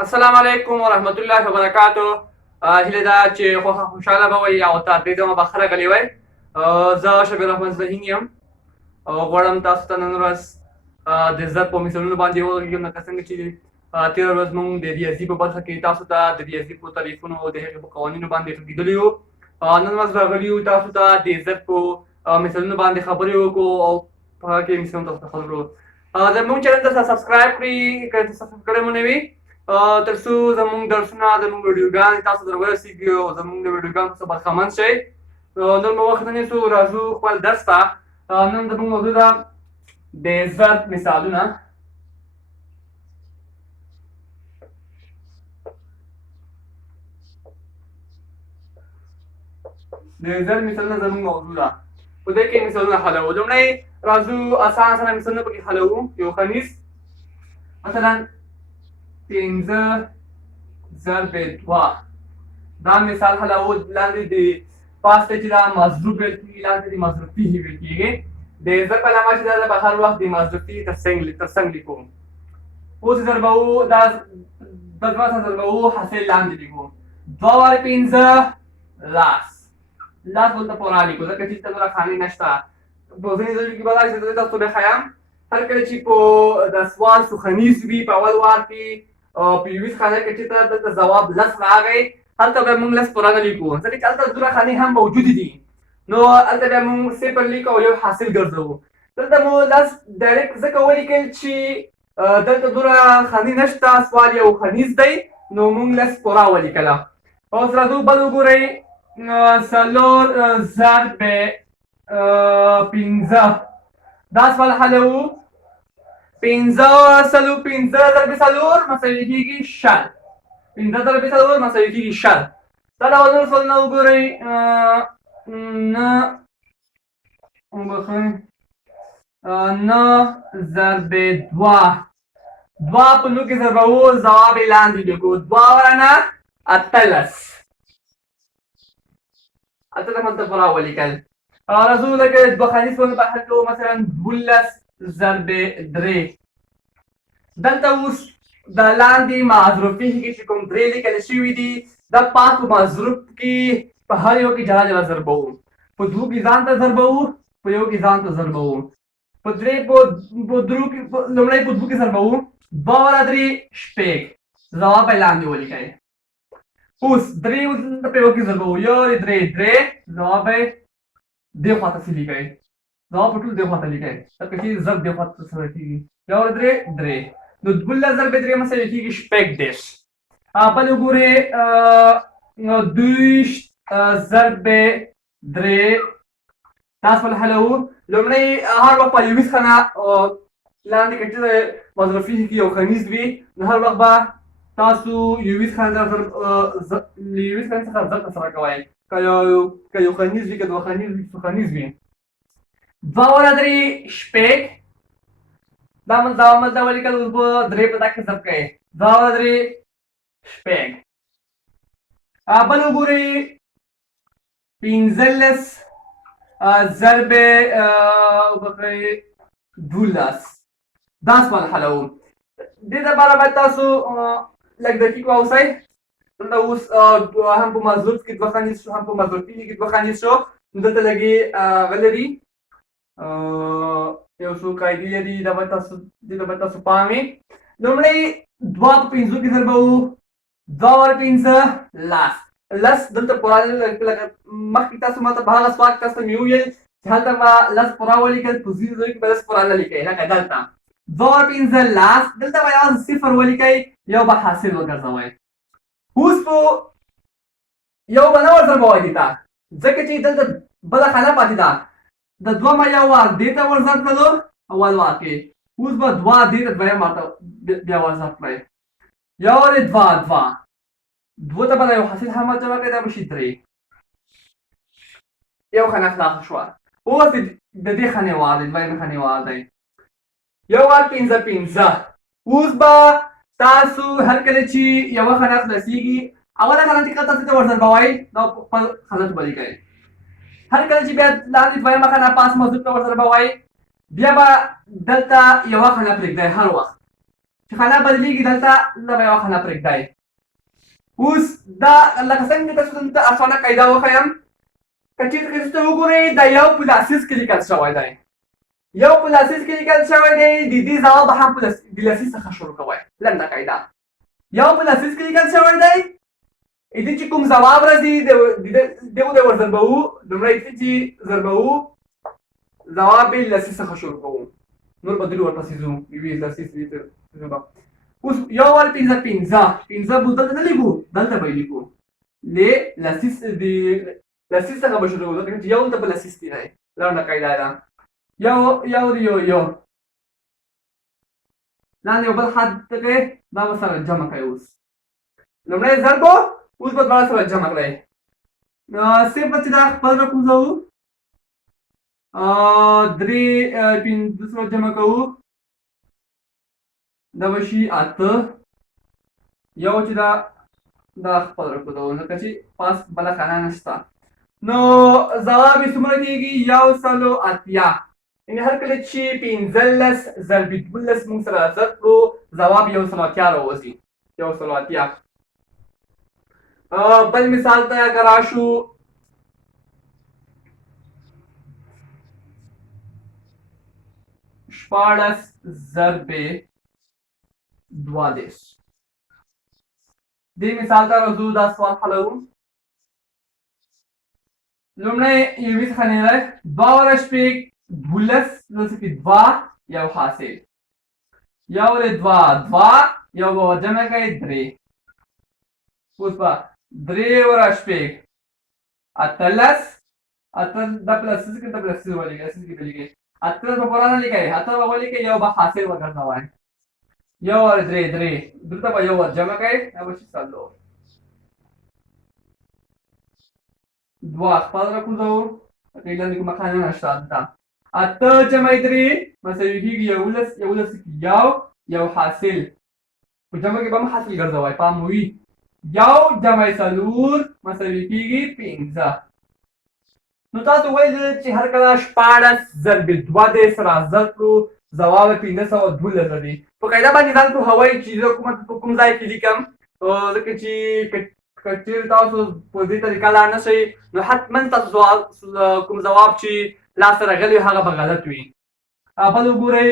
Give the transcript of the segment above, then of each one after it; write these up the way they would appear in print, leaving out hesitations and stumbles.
السلام علیکم ورحمت الله وبرکاتو. هیله ده چې خوشحاله به وئ او ترتیب مو به ښه راغلی وی. زه شبیر رحمت زهین یم او غواړم تاسو ته نن ورځ د عزت په مثالونو باندې وغږېږم، لکه څنګه چې تېره ورځ موږ د ریاضي په برخه کې تاسو ته د ریاضي په تعریفونو او د هغې په قوانینو باندې غږېدلي یو. نن ورځ راغلي یو تاسو ته د عزت په مثالونو باندې خبرې وکړو او په هغه کې مثالونه تاسو ته خبرو. زموږ چینل ته سبسکرایب کړئ که سبسکرایب کړی مو نه وي، تر څو زموږ درسونه زموږ ویډیوګانې تاسو ته ورسېږي او زموږ د ویډیوګانو څخه برخمن شئ. نن مو وخت نه نیسو، راځو خپل درس ته. نن زموږ موضوع ده د عزت مثالونه. د عزت مثالونه زموږ موضوع ده، په دې کې مثالونه حلوو. لومړی راځو اسانه مثالونه پکې حلوو. یو خنیز مثلا 15 ضرب 2، دا مثال حلوو. لاندې د پاس ته چې دا مضروب ویل کېږي، لاندې د مضروب فيه ویل کېږي. د ضرب په نامه چې دا ده به هر وخت د مضروب فيه تر څنګ لیکو. اوس ضربوو، دا دوه سره ضربوو، حاصل لاندې لیکو. 2 وارې 15 لاس ولته پوره لیکو، ځکه چې دلته نوره خانې نشته. په ځینې ځایونو کې به دا چې زه تاسو بیا ښیم، هر کله چې په د سوال سوخنیز وي په اول وار کې په 20 خانه کې چې ته دلته ځواب 10 راغی، هلته بیا موږ 10 پوره نه لیکو، ځکه چې هلته دوه خانې هم موجودې دي. نو هلته بیا موږ صفر لیکو او یو حاصل ګرځوو. دلته مو 10 ډایرکټ ځکه ولیکل چې دلته دوه خانې نشته، سوال یو خنیز دی، نو موږ 10 پوره ولیکله. اوس راځو بل وګورئ. 4 ضرب 15، دا سوال حلوو. 15 ضرب 4 مساوي کېږي 0. 15 ضرب 4 مساوي کېږي 0. دا ډول نور سوالونه وګورئ. 9 ضرب 2، 2 په 9 کې ضربوو، ځواب یې لاندې لیکو. 2 ورنه 18 ملته پوره ولیکل. راځو لکه دوه خانیز سوالونه په حل کوو. مثلا 12 ضرب 3، دلته اوس د لاندې مضروب فيه کې چې کوم 3 لیکل شوي دي، دا پاک په مضروب کې په هر یو کې جلا جلا ضربوو. په 2 کې ځان ته ضربوو، په 1 کې ځان ته ضربوو. په 3 لومړی په 2 کې ضربوو. 2 وره 3 شپږ، ځواب یې لاندې ولیکئ. اوس 3 په 1 کې ضربوو، یو 3 ځواب یې دې خواته څه لیکئ، ځواب په ټول دې خواته لیکئ، ځکه چې ضرب دې خواته سره کېږي. یو 3 نو 12 ضرب 3 مساوي کېږي 18. بل وګورئ. 2 ضرب 3، دا سوال حلوو. لومړی هر وخت په 20 خانه لاندې که چې مضروب فيه کې یو خنیز وي، نو هر وخت به تاسو 20 خانې څخه ضرب سره کوئ. که یو خنیز وي، که دوه خنیز وي، څو خنیز وي. 2 وره 3 شپږ، دا ملته ولیکل. اوس به 3 په دا کې ضرب کوئ. 2 وره 3 شپږ. بل وګورئ. 15 ضرب 12، دا سوال حلوو. دې دپاره باید تاسو لږ دقیق واوسئ. دلته اوس هم په مضروب کې دوه خانیز شو، هم په مضروب فيه کې دوه خانیز شو. دلته لږې هغه لري، یو څو قاعدې لري، دې ته باید تاسو پام وي. لومړی 2 په 15 کې ضربوو. 2 وره 15 لس، دلته پوره لکه مخکې تاسو ما ته په هغه سوال کې تاسو ته مې وویل چې هلته به 10 پوره ولیکل، په ځینو ځایو کې به 10 پوره نه لیکئ، لکه دلته 2 وره 15 لس، دلته به یوازې صفر ولیکئ، یو به حاصل وګرځوئ. اوس په یو به نه ورضربوئ دې ته، ځکه چې دلته بله خانه پاتې ده. د 2 ما یو وار دې ته ورضرب کړلو اول وار کې، اوس به 2 دې ته دویم وار ته بیا ورضرب کړئ. یو وارې 2 ته به یو حاصل هم جمع کړئ، دا به شي 3. یو خانه خلاصه شوه. اوس د دې خانې وار دی، دویمې خانې وار دی. یو وار 15. اوس به تاسو هر کله چې یوه خانه خلاصېږي، اوله خانه چې کله تاسو ته ورضربوئ، نو خپل خانه ته به لیکئ. هر کله چې بیا لاندې دویمه خانه پاس مضروب ته ورضربوئ، بیا به دلته یوه خانه پرېږدئ هر وخت. چې خانه بدلېږي دلته دغه یوه خانه پرېږدئ. اوس دا لکه څنګه تاسو ته اسانه قاعده وښیم که چېرته تاسو وګورئ دا یو په لاسیز کې لیکل شوی دی. یو په لاسیز کې لیکل شوی دی د دې ځواب هم په لاسیز څخه شروع کوئ. لنډه قاعده یو په لاسیز کې لیکل شوی دی د دې چې کوم ځواب راځي دغه د ورضربوو لومړی چې ضربوو ځواب یې لاسیز څخه شروع کوو نور به درې ورپسې ځو یوې لاسیز اوس یو وال پنځه به دلته نه لیکو دلته به یې لیکو لاسیز څخه به شروع کوو ځکه چې یو ته په لاسیز کې دی. لنډه قاعده ده یو لاندې یو بل حد کوئ دا به سره جمع کوئ. اوس لومړی ضرب اوس به دواړه سره جمع کړئ. صفر چې دا خپل راکوزوو درې پنځه سره جمع کوو دا به شي اته. یو چې دا خپل راکوزوو ځکه چې پاس بله خانه نشته. نو ځواب یې څومره کېږي 180. یعنې هر کله چې 15 ضرب 12 موږ سره ضرب کړو ځواب 180 راوځي. 180. بل مثال ته اگر راشو شپاړس ضرب 42. دې مثال ته راځو دا سوال حلوو. لومړی یوې څخه نیولی 2 ور شپږ 12 نو څه کې 2 یو حاصل یو له 2 یو به جمع کوئ 3. اوس به 3 ور شپږ 18 دا پلس کې دا پلس ولیکئ 18 به پورا نه لیکئ 18 به ولیکئ یو به حاصل وګرځوئ یو ور 3 دلته به یو ور جمع کوئ دا به شي 4. 2 خپل راکوزوو لاندې کومه خانه نشته دلته 8 جمع 3 مساوي کېږي 11 یو حاصل په جمع کې به هم حاصل ګرځوئ پام وي. یو جمع 4 مساوي کېږي 15. نو تاسو ویل چې هر کله 14 ضرب 2 سره ضرب کړو ځواب 1512 دی. په قاعده باندې ځان پوهوئ چې زه کوم ځای کې لیکم ځکه چې که چېرې تاسو په دې طریقه لاړ نه شئ نو حتما تاسو کوم ځواب چې لاسته راغلی هغه به غلط وي. بل وګورئ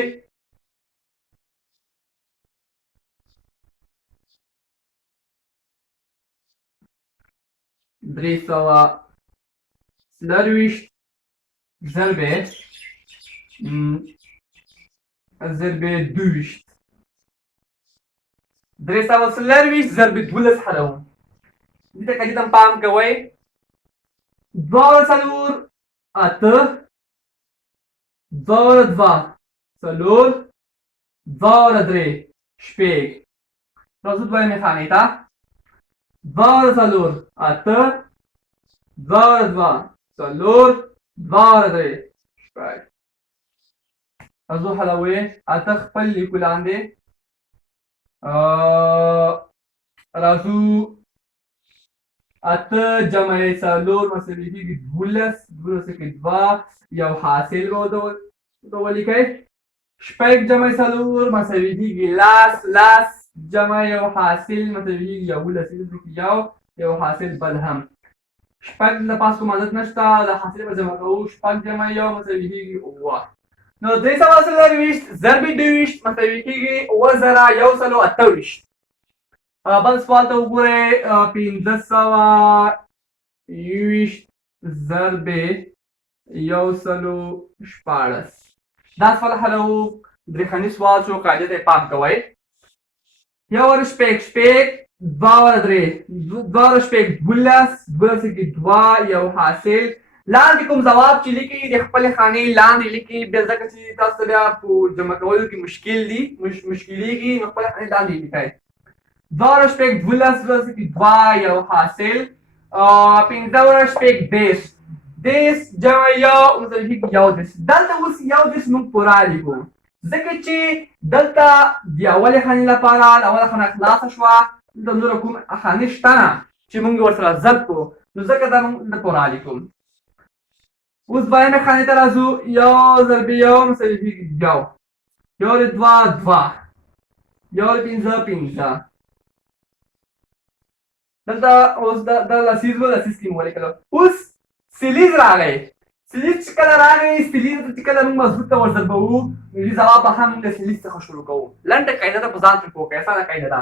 340 ضرب 22 340 ضرب 12 حلوو. دې ته قاعدې ته پام کوئ 2 ور 4 8 2 ور 2 4 2 ور 3 شپږ. راځو دویمې خانې ته 2 ور 4 8 2 ور 2 4 2 ور 3 شپږ. راځو حلوې 8 خپل لیکو لاندې راځو 8 جمع 4 مساوي کېږي 12 کې 2 یو حاصل به ولیکئ. شپږ جمع 4 مساوي کېږي 10 جمع یو حاصل مساوي کېږي 11 یو حاصل بل هم. شپږ د پاس کوم عادت نشته د حاصل به جمع کوو 6 جمع یو مساوي کېږي 9. نو 340 ضرب 22 مساوي کېږي 9128. بل سوال ته وګورئ 1520 ضرب 114. دا سوال حلوو درې خاني سوال شو قاعدې ته پام کوئ. یو ور شپږ 2 ور 3 2 ور شپږ 12 کې 2 یو حاصل. لاندې کوم ځواب چې لیکي د خپلې خانې لاندې لیکي بیا ځکه چې تاسو بیا په جمع کولو کې مشکلېږي نو خپلې خانې لاندې لیکئ. 2 ور شپږ 12 کې 2 یو حاصل 15 ور شپږ 10 جمع یو مساوي کېږي 10. دلته اوس 10 موږ پوره لیکو ځکه چې دلته د اولې خانې لپاره اوله خانه خلاصه شوه دلته نوره کوم خانې شته نه چې موږ ورسره ضبط کړو نو ځکه دا موږ نه پوره لیکو. اوس دویمې خانې ته راځو 1 ضرب 1 مساوي کېږي 1 یو له 2 2 یو پنځه پنځه دلته اوس د لسیز و لسیز کې مو ولیکلو. اوس سلیز راغی. سلیز چې کله راغی سلیز ته چې کله موږ مضبوط ته ورضربوو نو ځواب به هم د سلیز څخه شروع کوو. لنډه قاعده ده په ځان پرې پوه کړئ اسانه قاعده ده.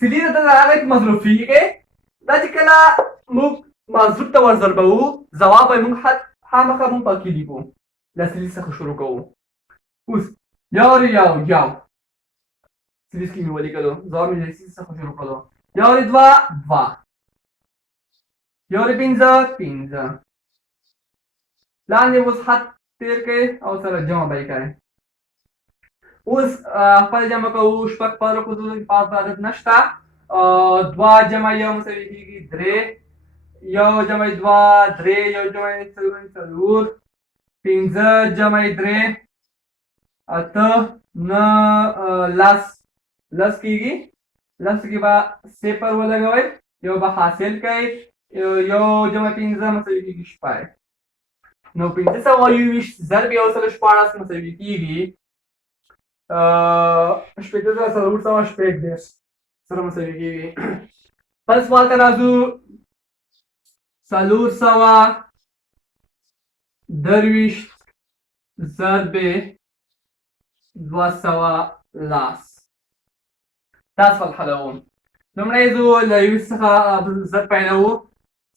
سلیز ته راغی چې مضروب کېږي دا چې کله موږ مضروب ته ورضربوو ځواب به موږ خامخا موږ پکې لیکو له سلیز څخه شروع کوو. اوس یو سلیز کې مې ولیکلو ځواب مې له سلیز څخه شروع کړلو. یو دوه یو پنځه لاندې اوس خط تیر کړئ او سره جمع به یې کړئ. اوس خپل جمع کوو شپږ په رکوزو پاس عادت نشته. دوه جمع یو مساوي کېږي درې. یو جمع دوه درې یو جمع څلور پنځه جمع درې اته نه لس کېږي. لس کې به صفر ولګوئ یو به حاصل کړئ یو جمع پنځه مساوي کېږي شپږ. نو 521 ضرب یو سل شپاړس مساوي کېږي شپېته زره څلور سوه شپږ دېرش سره مساوي کېږي. بل سوال ته راځو. څلور سوه درویشت ضرب دوه سوه لس. دا سوال حلوم. لومړی زه له یو څخه ضرب پیلوو.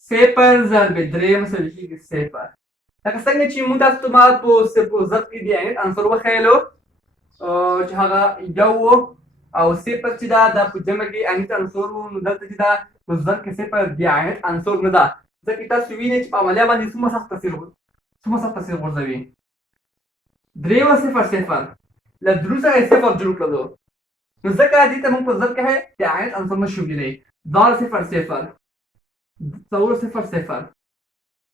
صفر ضرب درې مساوي کېږي صفر. لکه څنګه چې موږ تاسو ته ما په ضرب کې د عینت عنصر وښیلو چې هغه یو و او صفر چې ده دا په جمع کې عینت عنصر و نو دلته چې ده په ضرب کې صفر د عینت عنصر نه ده ځکه تاسو وینئ چې په عملیه باندې څومره سخت تاثیر غورځوي. درې و صفر صفر له درو سره یې صفر جوړ کړلو نو ځکه دې ته موږ په ضرب کې د عینت عنصر نه شو ویلی. دوه صفر صفر څلور صفر صفر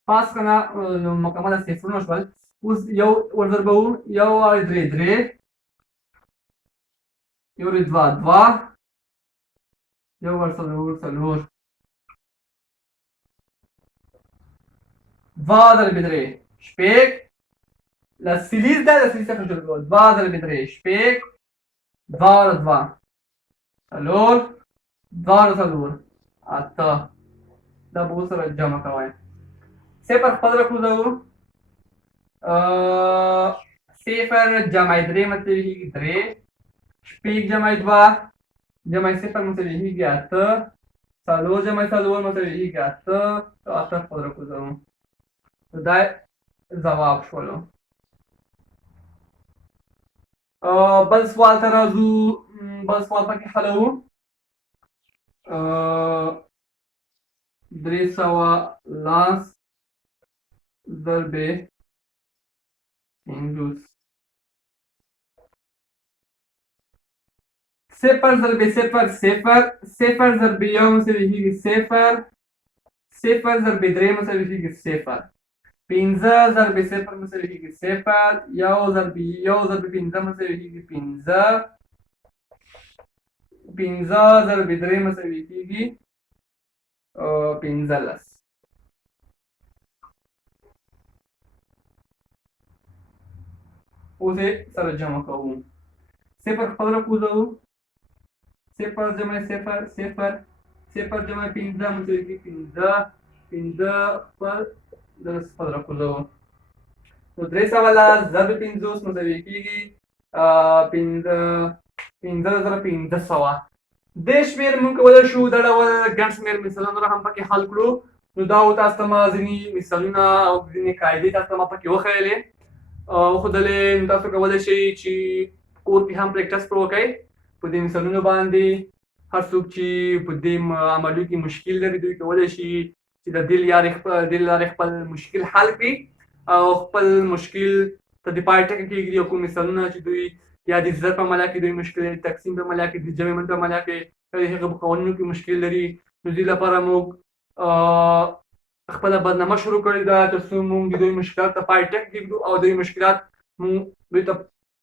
پاس کنه نو مکمله صفرونه شول. اوس یو ورضربوو یو وارې درې درې یو وارې دوه دوه یو وارې څلور څلور دوه ضرب درې شپږ له سلیز ده له سلیز څخه شروع کوو. دوه ضرب درې شپږ دوه وارې دوه څلور دوه وارې څلور اته. دا به اوس سره جمع کوئ. صفر خپل راکوزوو. صفر جمع درې مساوي کېږي درې. شپږ جمع دوه جمع صفر مساوي کېږي اته. څلور جمع څلور مساوي کېږي اته. اته خپل راکوزوو. دا ځواب شولو. بل سوال ته راځو. بل سوال پکې حلوو. درې سوه لس ضرب پنځوس. صفر ضرب صفر صفر. صفر ضرب یو مساوي کېږي صفر. صفر ضرب درې مساوي کېږي صفر. پنځه ضرب صفر مساوي کېږي صفر. یو ضرب پنځه مساوي کېږي پنځه. پنځه ضرب درې مساوي کېږي پنځلس. اوس یې سره جمع کوو. صفر خپل راکوزوو. صفر جمع صفر صفر. صفر جمع پنځه مساوي کېږي پنځه. پنځه خپل خپل راکوزوو. نو درې سوه لس ضرب پنځوس مساوي کېږي پنځه زره پنځه سوه. دې شمېر موږ کولی شو دا ډول ګڼ شمېر مثالونه هم پکې حل کړو. نو دا و تاسو ته ما ځینې مثالونه او ځینې قاعدې تاسو ته ما پکې وښیلې وښودلې. نو تاسو کولی شئ چې کور کې هم پریکټس پر وکړئ په دې مثالونو باندې. هر څوک چې په دې عملیو کې مشکل لري دوی کولی شي چې د دې لارې خپل مشکل حل کړي او خپل مشکل ته د پای ټکی کېږدي. او کوم مثالونه چې دوی یا د ضرب په عملیه کې دوی مشکل لري، تقسیم په عملیه کې، د جمع منفي عملیه کې، د هغه په قوانینو کې مشکل لري. نو دې لپاره موږ خپله برنامه شروع کړې ده تر څو موږ د دوی مشکلات ته پای ټکی کېږدو او دوی مشکلات موږ دوی ته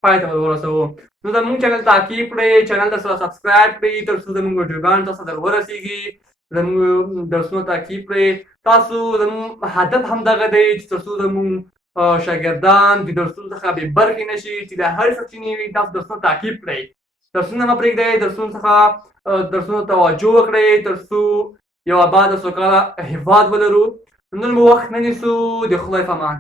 پای ته ورسوو. نو زموږ چینل تعقیب کړئ، چینل ته سره سبسکرایب کړئ تر څو زموږ ویډیوګانو تاسو ته ورسېږي. زموږ درسونه تعقیب کړئ. تاسو زموږ هدف همدغه دی چې تر څو زموږ شاګردان د درسونو څخه بې برخې نه شي، چې د هر سرچینې وي تاسو درسونه تعقیب کړئ. درسونه مه پرېږدئ، درسونو څخه درسونو ته توجه وکړئ تر څو یو اباد او سوکاله هېواد ولرو. نن مو وخت نه نیسو، د خدای په امان.